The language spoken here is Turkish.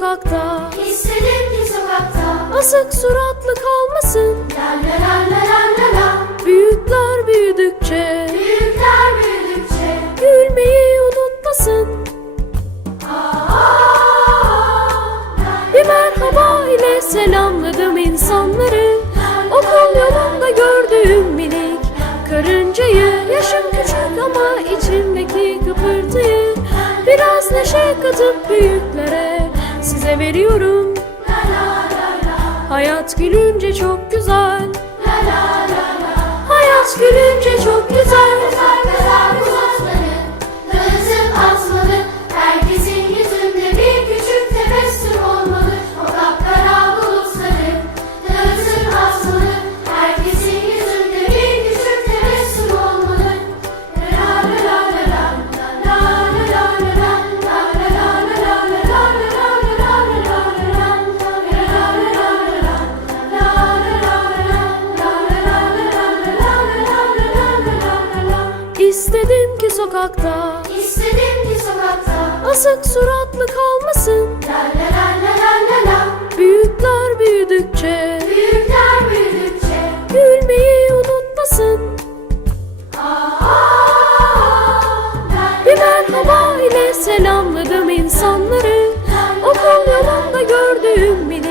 Sokakta İstedim ki sokakta Asık suratlı kalmasın La la la la la la la Büyükler büyüdükçe Büyükler büyüdükçe Gülmeyi unutmasın Bir merhaba ile selamladım insanları Okul yolunda gördüğüm minik karıncayı Yaşım küçük ama içimdeki kıpırtıyı Biraz neşe katıp büyüklere size veriyorum Hayat gülünce çok güzel İstedim ki sokakta İstedim ki sokakta Asık suratlı kalmasın. La la la la la la la. Büyükler büyüdükçe Büyükler büyüdükçe Gülmeyi unutmasın. Bir merhaba ile selamladım insanları. Okul yolunda gördüğüm küçük